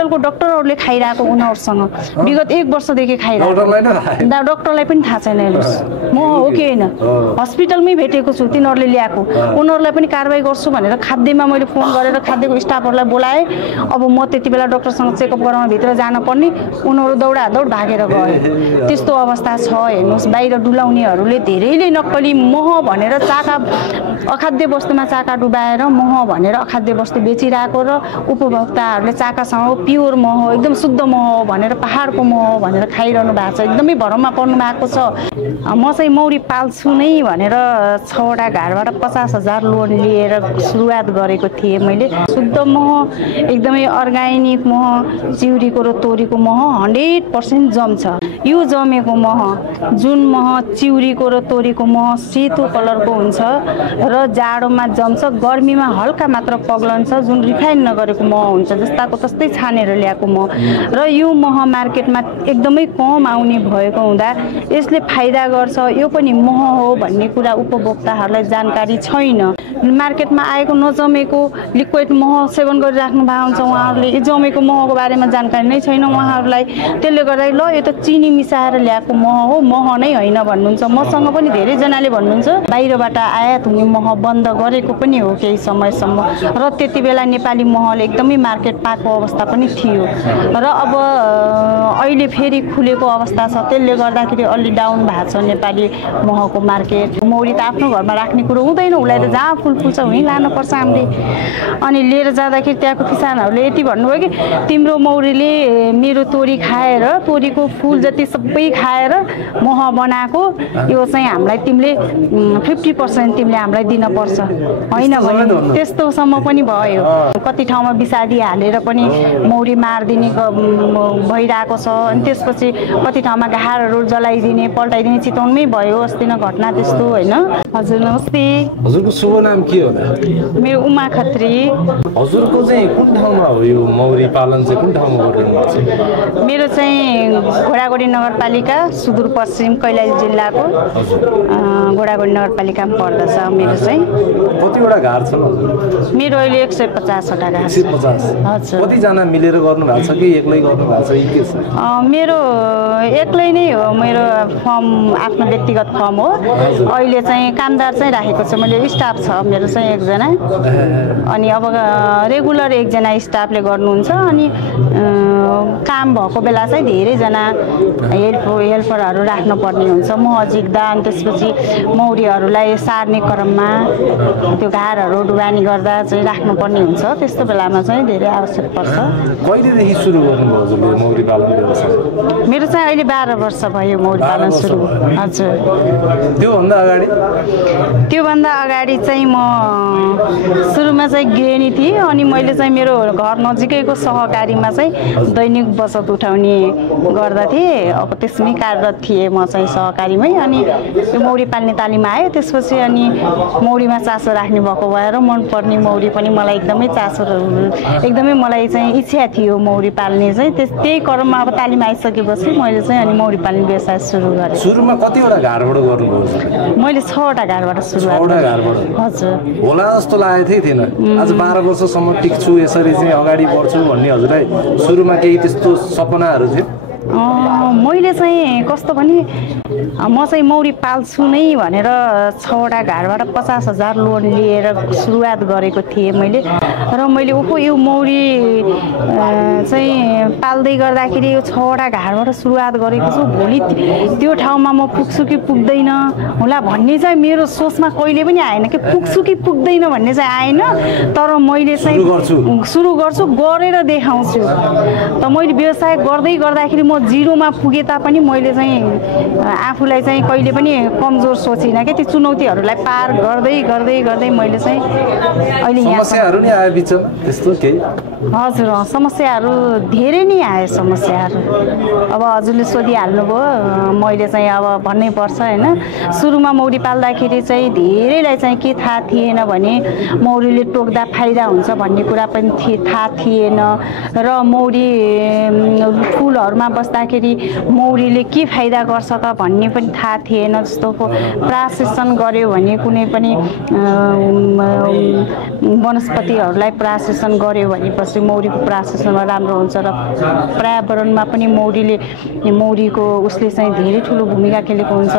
हस्पिटलको डाक्टरहरूले खाइरहेको उनीहरूसँग विगत 1 वर्षदेखि खाइरहेको डाक्टरलाई पनि थाहा छैन हेर्नुहोस् म हो कि होइन हस्पिटलमै भेटेको छु तिनीहरूले ल्याएको उनीहरूलाई पनि कारबाही गर्छु भनेर खाद्यमा मैले फोन गरेर खाद्यको स्टाफहरूलाई बोलाएँ अब म त्यति बेला डाक्टरसँग चेकअप गराउन भित्र जान पर्ने उनीहरू दौडादौड भागेर गयो त्यस्तो अवस्था छ हेर्नुहोस् बाहिर डुलाउनेहरूले धेरैले नक्कली मह भनेर चाका अखाद्य वस्तुमा चाका डुबाएर मह भनेर अखाद्य वस्तु बेचिरहेको र उपभोक्ताहरूले चाकासँग प्योर मह एकदम शुद्ध मह भनेर पहाडको मह भनेर खाइरहनु भएको छ एकदमै भरममा पर्नु भएको छ म चाहिँ मौरी पाल्छु नै भनेर 6वटा घरबाट 50,000 लोन लिएर सुरुवात गरेको थिएँ मैले शुद्ध मह एकदमै अर्ग्यानिक मह चिउरीको र तोरीको मह 100% जम्छ यो जमेको मह जुन मह चिउरीको र तोरीको मह सेतो कलरको हुन्छ र जाडोमा जम्छ गर्मीमा हल्का मात्र पग्लन्छ जुन रिफाइन नगरेको मह हुन्छ जस्ताको तस्तै छानेर ल्याएको मह र यो मह मार्केटमा एकदमै कम आउने भएको हुँदा यसले फाइदा गर्छ यो पनि मह हो भन्ने कुरा उपभोक्ताहरूलाई जानकारी छैन मार्केटमा आएको नजमेको लिक्विड मह सेवन गरिराख्नु भएको हुन्छ उहाँहरूले यो जमेको महको बारेमा जानकारी नै छैन उहाँहरूलाई त्यसले गर्दा ल यो त चिनी मिसाएर ल्याएको मह हो मह नै होइन भन्नुहुन्छ मसँग पनि धेरैजनाले भन्नुहुन्छ बाहिरबाट आयात हुने मह बन्द गरेको पनि हो केही समयसम्म र त्यति बेला नेपाली महले एकदमै मार्केट पाएको अवस्था पनि थियो र अब अहिले फेरि खुलेको अवस्था छ त्यसले गर्दाखेरि अलि डाउन भएको छ नेपाली महको मार्केट मौरी त आफ्नो घरमा राख्ने कुरो हुँदैन उसलाई त जहाँ फुल फुल्छ उहीँ लानुपर्छ हामीले अनि लिएर जाँदाखेरि त्यहाँको किसानहरूले यति भन्नुभयो कि तिम्रो मौरीले मेरो तोरी खाएर तोरीको फुल जति सबै खाएर मह बनाएको यो चाहिँ हामीलाई तिमीले 50% तिमीले हामीलाई दिन पर्छ होइन भने त्यस्तोसम्म पनि भयो कति ठाउँमा विषादी हालेर पनि मौरी मारिदिने भइरहेको छ अनि त्यसपछि कति ठाउँमा घारहरू जलाइदिने पल्टाइदिने चितवनमै भयो अस्ति न घटना त्यस्तो होइन हजुर नमस्ते हजुरको शुभ नाम के हो मेरो उमा खत्री हजुरको चाहिँ कुन ठाउँमा हो यो मौरी पालन चाहिँ कुन ठाउँमा गरिरहनु भएको छ मेरो चाहिँ घोडागोडी नगरपालिका सुदूरपश्चिम कैलाली जिल्लाको घोडागोडी नगरपालिकामा पर्दछ मेरो चाहिँ कतिवटा घार छ मेरो अहिले 150 वटा घार 150 हजुर कतिजना मिलेर गर्नु भएको छ कि एक्लै गर्नु भएको छ के छ मेरो एक्लै नै हो मेरो फर्म आफ्नो व्यक्तिगत फर्म हो अहिले चाहिँ कामदार चाहिँ राखेको छु मैले स्टाफ छ मेरो चाहिँ एकजना अनि अब रेगुलर एकजना स्टाफले गर्नुहुन्छ अनि काम भएको बेला चाहिँ धेरैजना हेल्परहरू राख्नुपर्ने हुन्छ मह जिक्दा अनि त्यसपछि मौरीहरूलाई सार्ने क्रममा त्यो घारहरू डुबानी गर्दा चाहिँ राख्नुपर्ने हुन्छ त्यस्तो बेलामा चाहिँ धेरै आवश्यक पर्छ कहिलेदेखि सुरु गर्नुभयो हजुरले मौरी पालन व्यवसाय मेरो चाहिँ अहिले 12 वर्ष भयो मौरी पालन सुरु हजुर त्योभन्दा अगाडि चाहिँ म सुरुमा चाहिँ गृहिणी थिएँ अनि मैले चाहिँ मेरो घर नजिकैको सहकारीमा चाहिँ दैनिक बचत उठाउने गर्दथेँ अब त्यसमै कार्यरत थिएँ म चाहिँ सहकारीमै अनि यो मौरी पाल्ने तालिम आयो त्यसपछि अनि मौरीमा चासो राख्ने भएको भएर मनपर्ने मौरी पनि मलाई एकदमै चासो एकदमै मलाई चाहिँ इच्छा थियो मौरी पाल्ने चाहिँ त्यही क्रममा अब तालिम आइसकेपछि मैले चाहिँ अनि मौरी पाल्ने व्यवसाय सुरु गरेँ सुरुमा कतिवटा घरबाट गर्नुभयो मैले 6वटा घरबाट सुरुवात हजुर होला जस्तो लागेको थिएन आज 12 वर्षसम्म टिक्छु यसरी चाहिँ अगाडि बढ्छु भन्ने हजुरलाई सुरुमा केही त्यस्तो सपनाहरू थियो मैले चाहिँ कस्तो भने म चाहिँ मौरी पाल्छु नै भनेर 6वटा घरबाट 50,000 लोन लिएर सुरुवात गरेको थिएँ मैले र मैले यो मौरी चाहिँ पाल्दै गर्दाखेरि यो 6वटा घरबाट सुरुवात गरेको छु भोलि त्यो ठाउँमा म पुग्छु कि पुग्दैन होला भन्ने चाहिँ मेरो सोचमा कहिले पनि आएन कि पुग्छु कि पुग्दैन भन्ने चाहिँ आएन तर मैले चाहिँ सुरु गर्छु गरेर देखाउँछु त मैले व्यवसाय गर्दै गर्दाखेरि म जिरोमा पुगे तापनि मैले चाहिँ आफूलाई चाहिँ कहिले पनि कमजोर सोचिनँ कि ती चुनौतीहरूलाई पार गर्दै गर्दै गर्दै मैले चाहिँ अहिले यहाँ समस्याहरू नि आए बिचमा त्यस्तो केही हजुर समस्याहरू धेरै नै आए समस्याहरू अब हजुरले सोधिहाल्नुभयो मैले चाहिँ अब भन्नै पर्छ होइन सुरुमा मौरी पाल्दाखेरि चाहिँ धेरैलाई चाहिँ के थाहा थिएन भने मौरीले टोक्दा फाइदा हुन्छ भन्ने कुरा पनि थाहा थिएन र मौरी फुलहरूमा बस्दाखेरि मौरीले के फाइदा गर्छ त भन्ने पनि थाहा थिएन। जस्तो प्राशेषण गर्यो भने कुनै पनि वनस्पतिहरूलाई प्राशेषण गर्यो भनेपछि मौरीको प्राशेषणमा राम्रो हुन्छ र पर्यावरणमा पनि मौरीको उसले चाहिँ धेरै ठुलो भूमिका खेलेको हुन्छ।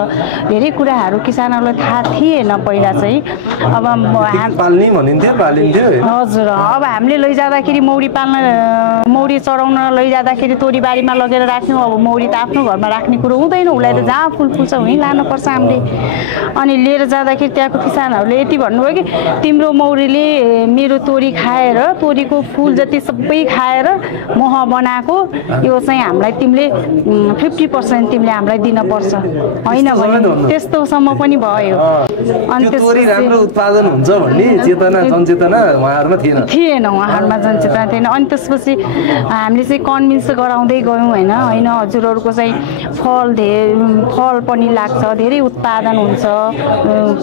धेरै कुराहरू किसानहरूलाई थाहा थिएन पहिला चाहिँ। अब पाल्ने भनिन्थ्यो पालिन्थ्यो। हजुर, अब हामीले लैजाँदाखेरि मौरी चराउन लैजाँदाखेरि तोरीबारीमा लगेर राख्नु। अब मौरी त आफ्नो घरमा राख्ने कुरो हुँदैन, उसलाई त जहाँ फुल फुल्छ उहीँ लानुपर्छ हामीले। अनि लिएर जाँदाखेरि त्यहाँको किसानहरूले यति भन्नुभयो कि तिम्रो मौरीले मेरो तोरी खाएर, तोरीको फुल जति सबै खाएर मह बनाएको, यो चाहिँ हामीलाई तिमीले 50% तिमीले हामीलाई दिनुपर्छ। होइन भने त्यस्तोसम्म पनि भयो। अनि उत्पादन हुन्छ भन्ने जनचेतना उहाँहरूमा थिएन उहाँहरूमा जनचेतना थिएन। अनि त्यसपछि हामीले चाहिँ कन्भिन्स गराउँदै गयौँ होइन हजुरहरूको चाहिँ फल पनि लाग्छ, धेरै उत्पादन हुन्छ,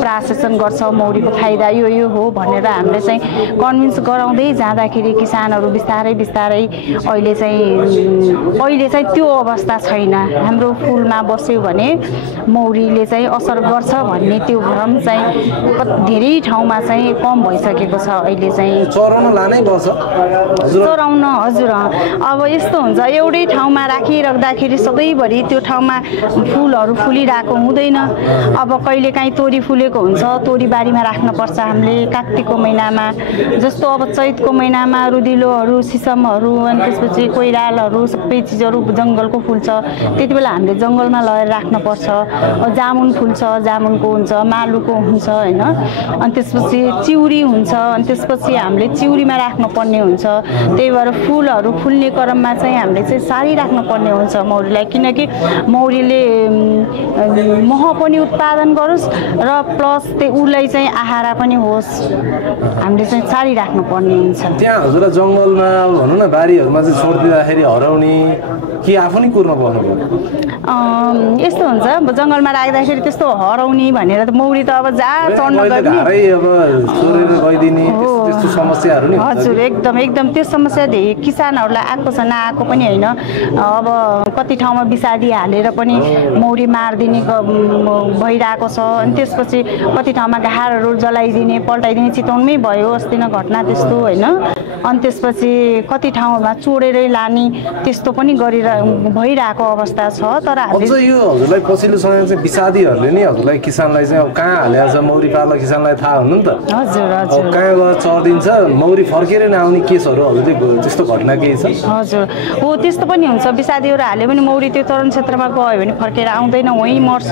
प्राशेषण गर्छ, मौरीको फाइदा यो हो भनेर हामीले चाहिँ कन्भिन्स गराउँदै जाँदाखेरि किसानहरू बिस्तारै अहिले चाहिँ त्यो अवस्था छैन। हाम्रो फुलमा बस्यो भने मौरीले चाहिँ असर गर्छ भन्ने त्यो भ्रम चाहिँ धेरै ठाउँमा चाहिँ कम भइसकेको छ। अहिले चाहिँ चराउन हजुर, अब यस्तो हुन्छ एउटै ठाउँमा राखिराख्दाखेरि सधैँभरि त्यो ठाउँमा फुलहरू फुलिरहेको हुँदैन। अब कहिलेकाहीँ तोरी फुलेको हुन्छ, तोरी बारीमा राख्नुपर्छ हामीले कात्तिकको महिनामा। जस्तो अब चैतको महिनामा रुदिलोहरू, सिसमहरू, अनि त्यसपछि कोइरालहरू सबै चिजहरू जङ्गलको फुल्छ, त्यति बेला हामीले जङ्गलमा लगेर राख्नुपर्छ। जामुन फुल्छ, जामुनको हुन्छ, मालुको हुन्छ होइन। अनि त्यसपछि चिउरी हुन्छ, अनि त्यसपछि हामीले चिउरीमा राख्नुपर्ने हुन्छ। त्यही भएर फुलहरू फुल्ने क्रममा चाहिँ हामीले चाहिँ सारी राख्नुपर्ने हुन्छ मौरीलाई, किनकि मौरीले मह पनि उत्पादन गरोस् र प्लस उसलाई चाहिँ आहारा पनि होस्, हामीले चाहिँ सारी राख्नुपर्ने हुन्छ। त्यहाँ हजुर जङ्गलमा भनौँ न बारीहरूमा चाहिँ छोडिदिँदाखेरि हराउने कि आफू नै कुर्न पर्नु? यस्तो हुन्छ जङ्गलमा राख्दाखेरि त्यस्तो हराउने भनेर त मौरी त अब जहाँ चढ्न गइदिने हजुर एकदम त्यो समस्या धेरै किसानहरूलाई आएको छ, नआएको पनि होइन। अब कति ठाउँमा विषादी हालेर पनि मौरी मारिदिने भइरहेको छ। अनि त्यसपछि कति ठाउँमा घारहरू जलाइदिने पल्टाइदिने चितवनमै भयो अस्ति नै घटना त्यस्तो होइन। अनि त्यसपछि कति ठाउँमा चोरेरै लाने त्यस्तो पनि भइरहेको अवस्था छ। तर यो हजुरलाई पछिल्लो समय चाहिँ विषादीहरूले नि हजुरलाई किसानलाई चाहिँ अब कहाँ हालेको छ मौरी पाल्दा किसानलाई थाहा हुनु नि त। हजुर कहाँ गएर चढिदिन्छ मौरी फर्केर नआउने केसहरू हजुरले त्यस्तो घटना केही छ? हजुर हो, त्यस्तो पनि हुन्छ। विषादीहरू हाल्यो भने मौरी त्यो चरण क्षेत्रमा गयो भने फर्केर आउँदैन, वहीँ मर्छ।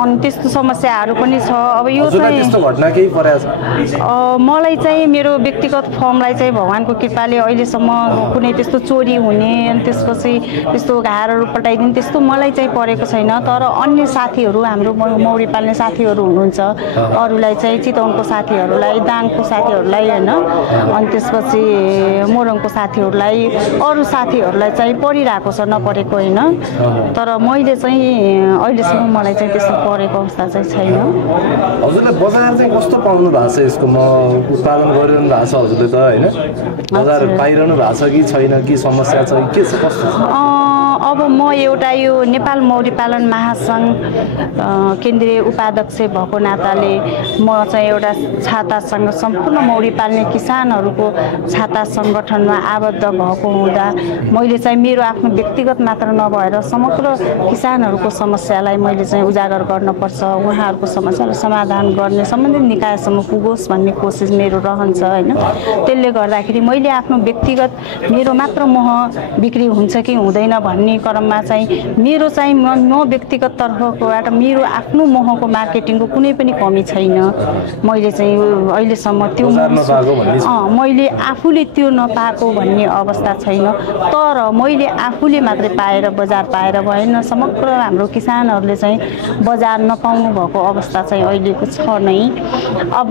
अनि त्यस्तो समस्याहरू पनि छ। अब यो चाहिँ त्यस्तो घटना केही परेको छ? मलाई चाहिँ मेरो व्यक्तिगत फर्मलाई चाहिँ भगवानको कृपाले अहिलेसम्म कुनै त्यस्तो चोरी हुने अनि त्यसपछि त्यस्तो घारहरू पल्टाइदिने त्यस्तो मलाई चाहिँ परेको छैन। तर अन्य साथीहरू हाम्रो मौरी पाल्ने साथीहरू हुनुहुन्छ, अरूलाई चाहिँ चितवनको साथीहरूलाई, दाङको साथीहरूलाई होइन, अनि त्यसपछि मोरङको साथीहरूलाई, अरू साथीहरूलाई चाहिँ परिरहेको छ, नपरेको होइन। तर मैले चाहिँ अहिलेसम्म मलाई चाहिँ त्यस्तो परेको अवस्था चाहिँ छैन। हजुरले बजार चाहिँ कस्तो पाउनु भएको छ यसको? उत्पादन गरिरहनु भएको छ हजुरले त होइन, बजार पाइरहनु भएको छ कि छैन, कि समस्या छ के छ कस्तो? अब म एउटा यो नेपाल मौरी पालन महासङ्घ केन्द्रीय उपाध्यक्ष भएको नाताले म चाहिँ एउटा छातासँग सम्पूर्ण मौरी पाल्ने किसानहरूको छाता सङ्गठनमा आबद्ध भएको हुँदा मैले चाहिँ मेरो आफ्नो व्यक्तिगत मात्र नभएर समग्र किसानहरूको समस्यालाई मैले चाहिँ उजागर गर्नुपर्छ, उहाँहरूको समस्यालाई समाधान गर्ने सम्बन्धित निकायसम्म पुगोस् भन्ने कोसिस मेरो रहन्छ होइन। त्यसले गर्दाखेरि मैले आफ्नो व्यक्तिगत मेरो मात्र मह बिक्री हुन्छ कि हुँदैन भन्ने क्रममा चाहिँ मेरो चाहिँ म व्यक्तिगत तर्फबाट मेरो आफ्नो महको मार्केटिङको कुनै पनि कमी छैन। मैले चाहिँ अहिलेसम्म त्यो मैले आफूले त्यो नपाएको भन्ने अवस्था छैन। तर मैले आफूले मात्रै पाएर बजार पाएर भएन, समग्र हाम्रो किसानहरूले चाहिँ बजार नपाउनु भएको अवस्था चाहिँ अहिलेको छ नै। अब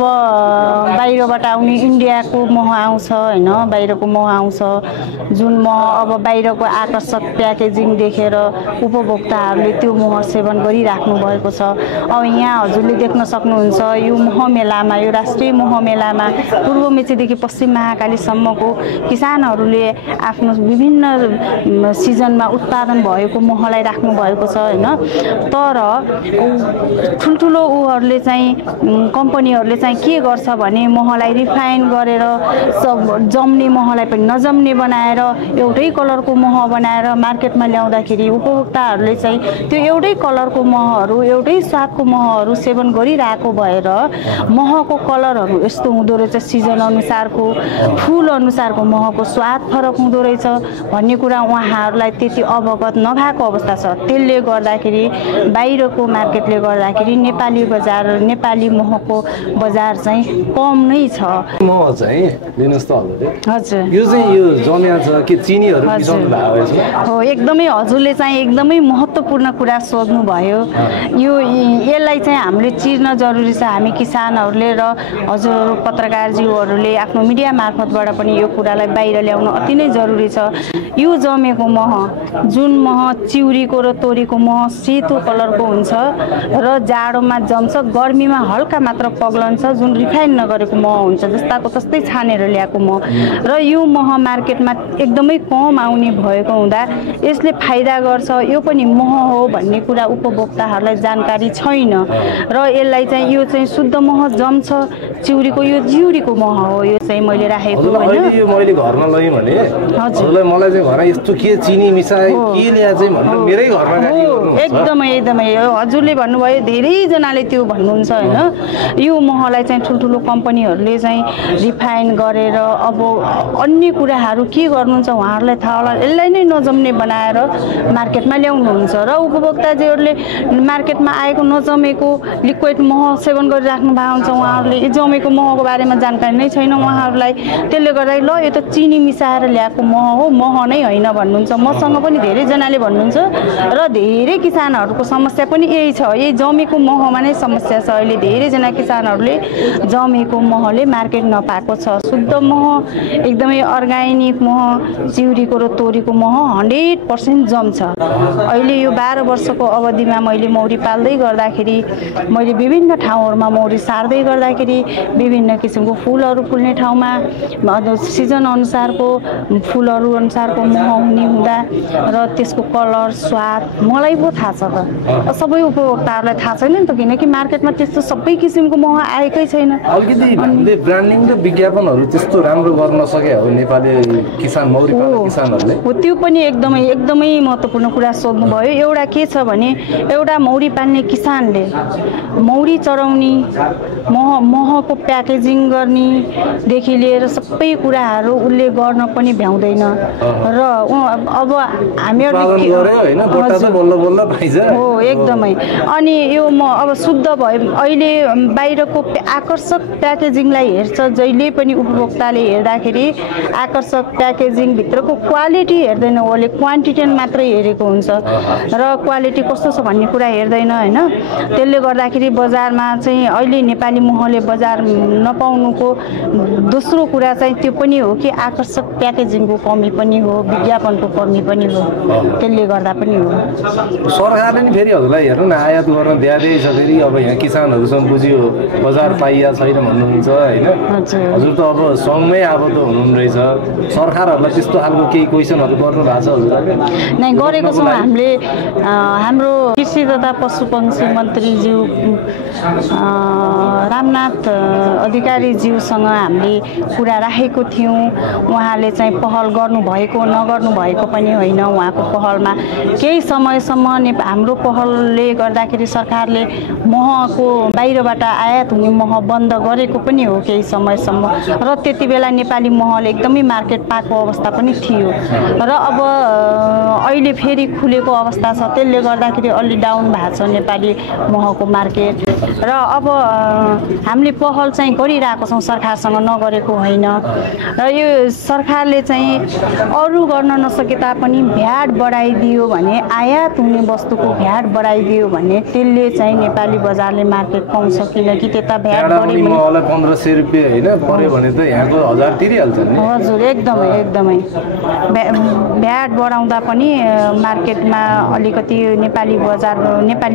बाहिरबाट आउने इन्डियाको मह आउँछ होइन, बाहिरको मह आउँछ जुन मह अब बाहिरको आकर्षक प्याकेज प्याकेजिङ देखेर उपभोक्ताहरूले त्यो मह सेवन गरिराख्नु भएको छ। अब यहाँ हजुरले देख्न सक्नुहुन्छ यो मह मेलामा, यो राष्ट्रिय मह मेलामा पूर्व मेचीदेखि पश्चिम महाकालीसम्मको किसानहरूले आफ्नो विभिन्न सिजनमा उत्पादन भएको महलाई राख्नु भएको छ हैन। तर ठुल्ठुलो उहरूले चाहिँ कम्पनीहरूले चाहिँ के गर्छ भने महलाई रिफाइन गरेर जम्ने महलाई पनि नजम्ने बनाएर एउटै कलरको मह बनाएर मार्केटमा ल्याउँदाखेरि उपभोक्ताहरूले चाहिँ त्यो एउटै कलरको महहरू, एउटै स्वादको महहरू सेवन गरिरहेको भएर महको कलरहरू यस्तो हुँदो रहेछ, सिजन अनुसारको फुल अनुसारको महको स्वाद फरक हुँदो रहेछ भन्ने कुरा उहाँहरूलाई त्यति अवगत नभएको अवस्था छ। त्यसले गर्दाखेरि बाहिरको मार्केटले गर्दाखेरि नेपाली बजार, नेपाली महको बजार चाहिँ कम नै छ। मह चाहिँ दिनुस् त हजुर, यो चाहिँ यो जम्या छ के चिनीहरू मिसाउनु भएको छ? हो, एकदमै हजुरले चाहिँ एकदमै महत्त्वपूर्ण कुरा सोध्नु भयो। यो यसलाई चाहिँ हामीले चिर्न जरुरी छ, हामी किसानहरूले र हजुरहरू पत्रकारज्यूहरूले आफ्नो मिडिया मार्फतबाट पनि यो कुरालाई बाहिर ल्याउन अति नै जरुरी छ। यो जमेको मह, जुन मह चिउरीको र तोरीको मह सेतो कलरको हुन्छ र जाडोमा जम्छ, गर्मीमा हल्का मात्र पग्लन्छ, जुन रिफाइन नगरेको मह हुन्छ, जस्ताको तस्तै छानेर ल्याएको मह र यो मह मार्केटमा एकदमै कम आउने भएको हुँदा यसले फाइदा गर्छ, यो पनि मह हो भन्ने कुरा उपभोक्ताहरूलाई जानकारी छैन र यसलाई चाहिँ यो चाहिँ शुद्ध मह जम्छ, चिउरीको यो चिउरीको मह हो, यो चाहिँ मैले राखेको होइन। यो मैले घरमा लगेँ भने हजुरलाई मलाई चाहिँ घरमा यस्तो के चिनी मिसाए के ल्या चाहिँ भन्नु मेरै घरमा गाली गर्नुहुन्छ। एकदमै हजुरले भन्नुभयो, धेरैजनाले त्यो भन्नुहुन्छ हैन। यो महलाई चाहिँ ठुल्ठुलो कम्पनीहरूले चाहिँ रिफाइन गरेर अब अन्य कुराहरू के गर्नुहुन्छ उहाँहरूलाई थाहा होला, यसलाई नै नजम्ने बनाएर मार्केटमा ल्याउनुहुन्छ र उपभोक्ताजीहरूले मार्केटमा आएको नजमेको लिक्विड मह सेवन गरिराख्नु भएको हुन्छ। उहाँहरूले यो जमेको महको बारेमा जानकारी नै छैन उहाँहरूलाई, त्यसले गर्दाखेरि ल यो त चिनी मिसाएर ल्याएको मह हो, मह नै होइन भन्नुहुन्छ। मसँग पनि धेरैजनाले भन्नुहुन्छ र धेरै किसानहरूको समस्या पनि यही छ, यही जमेको महमा नै समस्या छ। अहिले धेरैजना किसानहरूले जमेको महले मार्केट नपाएको छ। शुद्ध मह, एकदमै अर्ग्यानिक मह, चिउरीको र तोरीको मह 100% जम्छ। अहिले यो 12 वर्षको अवधिमा मैले मौरी पाल्दै गर्दाखेरि, मैले विभिन्न ठाउँहरूमा मौरी सार्दै गर्दाखेरि विभिन्न किसिमको फुलहरू फुल्ने ठाउँमा सिजन अनुसारको फुलहरू अनुसारको मह हुने हुँदा र त्यसको कलर, स्वाद मलाई पो थाहा छ त, सबै उपभोक्ताहरूलाई थाहा छैन नि त, किनकि मार्केटमा त्यस्तो सबै किसिमको मह आएकै छैन। अलिकति हामीले ब्रान्डिङ र विज्ञापनहरू त्यस्तो राम्रो गर्न सके हो नेपाली किसान, मौरी पाल्ने किसानहरूले? हो, त्यो पनि एकदमै महत्त्वपूर्ण कुरा सोध्नु भयो। एउटा के छ भने एउटा मौरी पाल्ने किसानले मौरी चराउने, महको प्याकेजिङ गर्नेदेखि लिएर सबै कुराहरू उसले गर्न पनि भ्याउँदैन र अब हामीहरूले हो एकदमै। अनि यो अब शुद्ध भयो, अहिले बाहिरको आकर्षक प्याकेजिङलाई हेर्छ जहिले पनि उपभोक्ताले हेर्दाखेरि, आकर्षक प्याकेजिङ भित्रको क्वालिटी हेर्दैन, उसले क्वान्टिटी मात्रै हेरेको हुन्छ र क्वालिटी कस्तो छ भन्ने कुरा हेर्दैन हैन। त्यसले गर्दाखेरि बजारमा चाहिँ अहिले नेपाली महले बजार नपाउनुको दोस्रो कुरा चाहिँ त्यो पनि हो कि आकर्षक प्याकेजिङको कमी पनि हो, विज्ञापनको कमी पनि हो, त्यसले गर्दा पनि हो। सरकारले नि फेरि हजुरलाई हेर्नु न आयात गर्न दिँदै छ, फेरि अब यहाँ किसानहरूसँग बुझ्यो बजार पाइया छैन भन्नुहुन्छ हैन। हजुर त अब सँगै आबद्ध हुनुहुन्न रहेछ, सरकारहरूलाई त्यस्तो खालको केही क्वेसनहरू गर्नु भएको छ हजुरले? नै गरेको छौँ हामीले। हाम्रो कृषि तथा पशुपक्षी मन्त्रीज्यू रामनाथ अधिकारीज्यूसँग हामीले कुरा राखेको थियौँ। उहाँले चाहिँ पहल गर्नुभएको नगर्नु भएको पनि होइन, उहाँको पहलमा केही समयसम्म हाम्रो पहलले गर्दाखेरि सरकारले महको बाहिरबाट आयात हुने मह बन्द गरेको पनि हो केही समयसम्म र त्यति बेला नेपाली महले एकदमै मार्केट पाएको अवस्था पनि थियो र अब अहिले फेरि खुलेको अवस्था छ, त्यसले गर्दाखेरि अलि डाउन भएको छ नेपाली महको मार्केट। र अब हामीले पहल चाहिँ गरिरहेको छौँ, सरकारसँग नगरेको होइन। र यो सरकारले चाहिँ अरू गर्न नसके तापनि भ्याट बढाइदियो भने, आयात हुने वस्तुको भ्याट बढाइदियो भने त्यसले चाहिँ नेपाली बजारले मार्केट पाउँछ, किनकि त्यता भ्याट बढ्यो भने 1500 रुपियाँ हैन पर्यो भने त यहाँको 1000 तिरिहाल्छ नि। हजुर एकदमै भ्याट बढाउँदा पनि मार्केटमा अलिकति नेपाली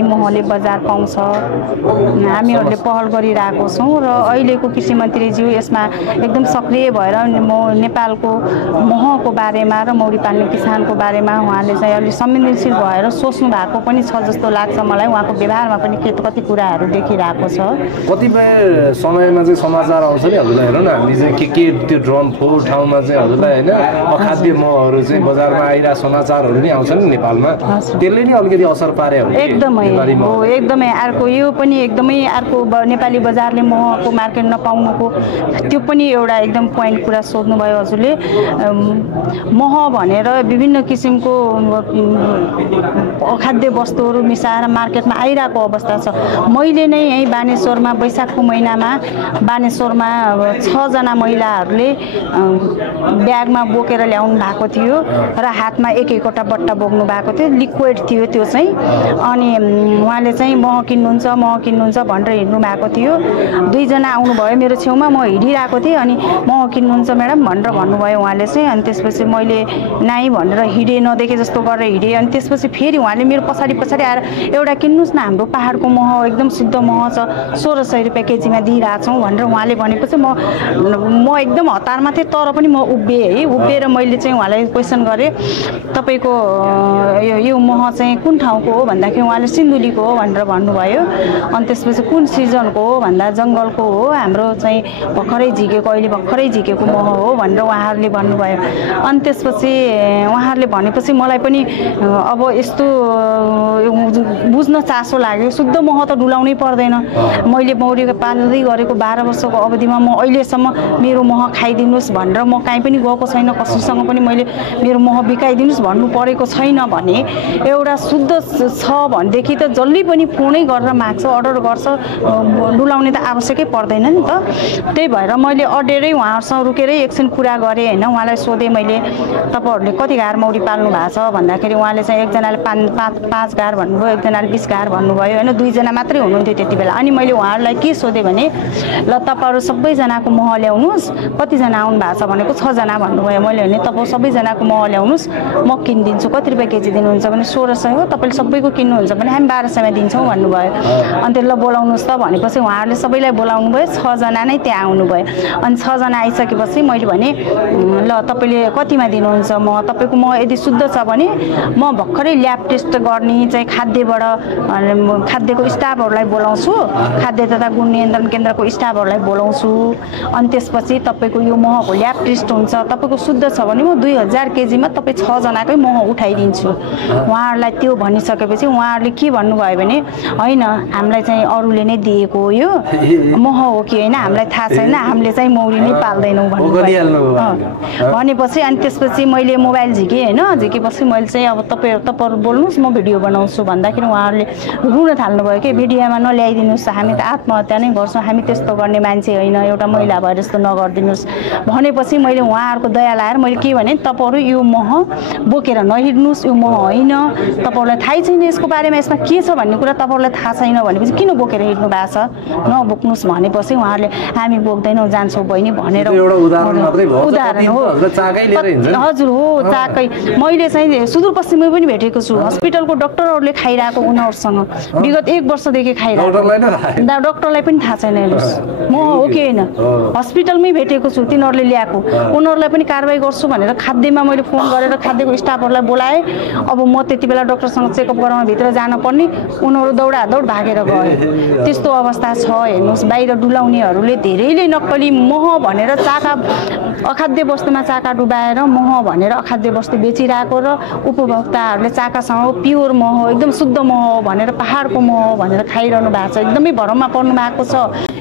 महले बजार पाउँछ। हामीहरूले पहल गरिरहेको छौँ र अहिलेको कृषि मन्त्रीज्यू यसमा एकदम सक्रिय भएर नेपालको महको बारेमा र मौरी पाल्ने किसानको बारेमा उहाँले चाहिँ अलिक संवेदनशील भएर सोच्नु भएको पनि छ जस्तो लाग्छ मलाई। उहाँको व्यवहारमा पनि कति कुराहरू देखिरहेको छ। कतिपय समयमा चाहिँ समाचार आउँछ नि हजुरलाई, हेर्नु न हामी चाहिँ के त्यो ड्रम फोर ठाउँमा चाहिँ हजुरलाई होइन अखाद्य महहरू चाहिँ बजारमा आइरहेको समाचारहरू नि आउँछ नि नेपालमा, त्यसले नि अलिकति असर पार्यो एकदमै हो, एकदमै अर्को यो पनि एकदमै अर्को नेपाली बजारले महको मार्केट नपाउनुको त्यो पनि एउटा एकदम पोइन्ट कुरा सोध्नुभयो हजुरले। मह भनेर विभिन्न किसिमको अखाद्य वस्तुहरू मिसाएर मार्केटमा आइरहेको अवस्था छ। मैले नै यहीँ बानेश्वरमा वैशाखको महिनामा बानेश्वरमा 6 जना महिलाहरूले ब्यागमा बोकेर ल्याउनु भएको थियो र हातमा एक-एकवटा बट्टा बोक्नु भएको थियो, लिक्विड थियो त्यो चाहिँ। अनि उहाँले चाहिँ मह किन्नुहुन्छ भनेर हिँड्नु भएको थियो। 2 जना आउनुभयो मेरो छेउमा, म हिँडिरहेको थिएँ अनि मह किन्नुहुन्छ म्याडम भनेर भन्नुभयो उहाँले चाहिँ। अनि त्यसपछि मैले नाइ भनेर हिँडेँ, नदेखे जस्तो गरेर हिँडेँ। अनि त्यसपछि फेरि उहाँले मेरो पछाडि आएर एउटा किन्नुहोस् न, हाम्रो पाहाडको मह एकदम शुद्ध मह छ, 1600 रुपियाँ केजीमा दिइरहेछौँ भनेर उहाँले भनेपछि म एकदम हतारमा थिएँ। तर पनि म उभिएर मैले चाहिँ उहाँलाई क्वेसन गरेँ, तपाईँको यो मह चाहिँ कुन ठाउँको हो भन्दाखेरि उहाँले सिन्धुलीको हो भनेर भन्नुभयो। अनि त्यसपछि कुन सिजनको हो भन्दा जङ्गलको हो, हाम्रो चाहिँ भर्खरै झिकेको मह हो भनेर उहाँहरूले भन्नुभयो। अनि त्यसपछि उहाँहरूले भनेपछि मलाई पनि अब यस्तो बुझ्न चासो लाग्यो। शुद्ध मह त डुलाउनै पर्दैन। मैले मौरी पाल्दै गरेको 12 वर्षको अवधिमा म अहिलेसम्म मेरो मह खाइदिनुहोस् भनेर म कहीँ पनि गएको छैन, कसैसँग पनि मैले मेरो मह बिकाइदिनुहोस् भन्नु परेको छैन। भने एउटा शुद्ध छ भनेदेखि त जसले पनि फोनै गरेर माग्छ, अर्डर गर्छ, डुलाउने त आवश्यकै पर्दैन नि त। त्यही भएर मैले अडेरै उहाँहरूसँग रुकेरै एकछिन कुरा गरेँ होइन। उहाँलाई सोधेँ मैले, तपाईँहरूले कति घार मौरी पाल्नु भएको छ भन्दाखेरि उहाँले चाहिँ एकजनाले 5 घार भन्नुभयो, एकजनाले 20 घार भन्नुभयो होइन। 2 जना मात्रै हुनुहुन्थ्यो त्यति बेला। अनि मैले उहाँहरूलाई के सोधेँ भने, ल तपाईँहरू सबैजनाको मह ल्याउनुहोस्, कतिजना आउनु भएको छ भनेको 6 जना भन्नुभयो। मैले भने तपाईँ सबैजनाको मह ल्याउनुहोस्, म किनिदिन्छु। कति रुपियाँ केजी दिनुहुन्छ भने 1600 हो, तपाईँले सबैको किन्नुहुन्छ भने हामी 1200मा दिन्छौँ भन्नुभयो। अनि ल बोलाउनुहोस् त भनेपछि उहाँहरूले सबैलाई बोलाउनु भयो। 6 जना नै त्यहाँ आउनुभयो। अनि 6 जना आइसकेपछि मैले भने, ल तपाईँले कतिमा दिनुहुन्छ म, तपाईँको मह यदि शुद्ध छ भने म भर्खरै ल्याब टेस्ट गर्ने चाहिँ खाद्यको स्टाफहरूलाई बोलाउँछु, खाद्य तथा गुण नियन्त्रण केन्द्रको स्टाफहरूलाई बोलाउँछु। अनि त्यसपछि तपाईँको यो महको ल्याब टेस्ट हुन्छ, तपाईँको शुद्ध छ भने म 2000 केजीमा तपाईँ 6 जनाकै मह उठाइदिन्छु। उहाँहरूलाई त्यो भनिसकेपछि उहाँहरूले के भन्नुभयो भने, होइन हामीलाई चाहिँ अरूले नै दिएको हो यो मह हो कि होइन हामीलाई थाहा छैन, हामीले चाहिँ मौरी नै पाल्दैनौँ भन्नुभयो। भनेपछि अनि त्यसपछि मैले मोबाइल झिकेँ होइन। झिकेपछि मैले चाहिँ अब तपाईँहरू बोल्नुहोस्, म भिडियो बनाउँछु भन्दाखेरि उहाँहरूले रुन थाल्नुभयो कि भिडियोमा नल्याइदिनुहोस्, हामी त आत्महत्या नै गर्छौँ, हामी त्यस्तो गर्ने मान्छे होइन, एउटा महिला भएर यस्तो नगरिदिनुहोस् भनेपछि मैले उहाँहरूको दया लाएर मैले के भने, तपाईँहरू यो मह बोकेर नहिँड्नुहोस्, यो मह होइन, तपाईँहरूलाई थाहै छैन यसको बारेमा, यसमा के छ भन्ने कुरा तपाईँहरूलाई थाहा छैन भनेपछि किन बोकेर हिँड्नु भएको छ, नबोक्नुहोस् भनेपछि उहाँहरूले हामी बोक्दैनौँ, जान्छौँ बहिनी भनेर। उदाहरण हो हजुर, हो चाकै। मैले चाहिँ सुदूरपश्चिममा पनि भेटेको छु, हस्पिटलको डक्टरहरूले खाइरहेको उनीहरूसँग विगत 1 वर्षदेखि खाइरहेको, डक्टरलाई पनि थाहा छैन हेर्नुहोस् म हो कि होइन। हस्पिटलमै भेटेको छु तिनीहरूले ल्याएको, उनीहरूलाई पनि कारवाही गर्छु भनेर खाद्यमा मैले फोन गरेर खाद्यको स्टाफहरूलाई बोलाएँ। अब म त्यति बेला डक्टरसँग चेकअप गराउन भित्र जानुपर्ने, उनीहरू दौडादौड भागेर गए। त्यस्तो अवस्था छ हेर्नुहोस्। बाहिर डुलाउनेहरूले धेरैले नक्कली मह भनेर अखाद्य वस्तुमा चाका डुबाएर मह भनेर अखाद्य वस्तु बेचिरहेको र उपभोक्ताहरूले चाकासँग प्योर मह हो, एकदम शुद्ध मह हो भनेर, पाहाडको मह हो भनेर खाइरहनु भएको छ। एकदमै भरममा पर्नु भएको छ।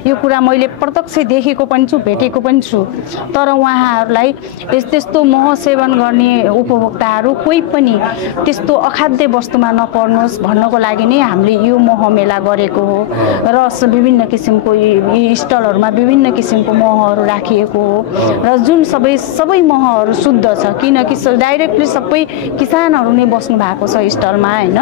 यो कुरा मैले प्रत्यक्ष देखेको पनि छु, भेटेको पनि छु। तर उहाँहरूलाई त्यस्तो मह सेवन गर्ने उपभोक्ताहरू कोही पनि त्यस्तो अखाद्य वस्तुमा नपर्नुहोस् भन्नको लागि नै हामीले यो मह मेला गरेको हो र विभिन्न किसिमको स्टलहरूमा विभिन्न किसिमको महहरू राखिएको हो र जुन सबै महहरू शुद्ध छ, किनकि डाइरेक्टली सबै किसानहरू नै बस्नु भएको छ स्टलमा हैन।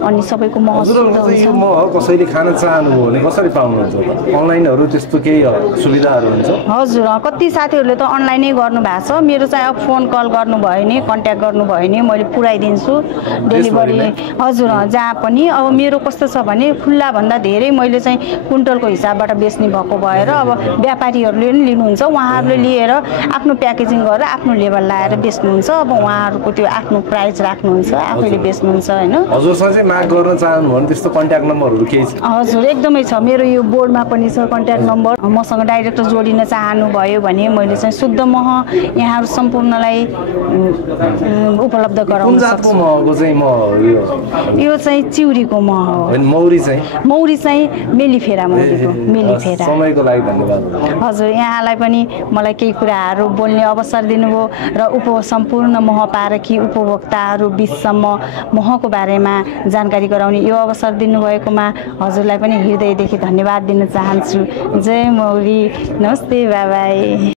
अनि सबैको मह शुद्ध हुन्छ। यो मह कसैले खान चाहनुभयो भने कसरी पाउनुहुन्छ त? अनलाइनहरू त्यस्तो केही सुविधाहरू हुन्छ? हजुर, कति साथीहरूले त अनलाइनै गर्नु भएको छ। मेरो चाहिँ अब फोन कल गर्नुभयो भने, कन्ट्याक्ट गर्नुभयो भने मैले पुऱ्याइदिन्छु डेलिभरी। हजुर, जहाँ पनि। अब मेरो कस्तो छ भने खुल्ला भन्दा धेरै मैले चाहिँ कुन्टलको हिसाबबाट बेच्ने भएको भएर अब व्यापारीहरूले पनि लिनुहुन्छ, उहाँहरूले लिएर आफ्नो प्याकेजिङ गरेर आफ्नो लेभल लाएर बेच्नुहुन्छ। अब उहाँहरूको त्यो आफ्नो प्राइस राख्नुहुन्छ, आफैले बेच्नुहुन्छ हैन। हजुरसँग चाहिँ माग गर्न चाहनु भने त्यस्तो कन्ट्याक्ट नम्बरहरू केही छ? हजुर, एकदमै छ। मेरो यो बोर्डमा पनि छ कन्ट्याक्ट नम्बर। मसँग डाइरेक्ट जोडिन चाहनुभयो भने मैले चाहिँ शुद्ध मह यहाँहरू सम्पूर्णलाई उपलब्ध गराउन सक्छु। कुन जातको महको चाहिँ मह यो चाहिँ चिउरीको मह हो। मौरी चाहिँ मेलिफेरा मौरीको मेलिफेरा। समयको लागि धन्यवाद। हजुर, यहाँलाई पनि मलाई केही कुराहरू बोल्ने अवसर दिनुभयो र सम्पूर्ण मह पारखी उपभोक्ताहरू बिचसम्म महको बारेमा जानकारी गराउने यो अवसर दिनुभएकोमा हजुरलाई पनि हृदयदेखि धन्यवाद दिन चाहन्छु। जय मौरी, नमस्ते, बाई बाई।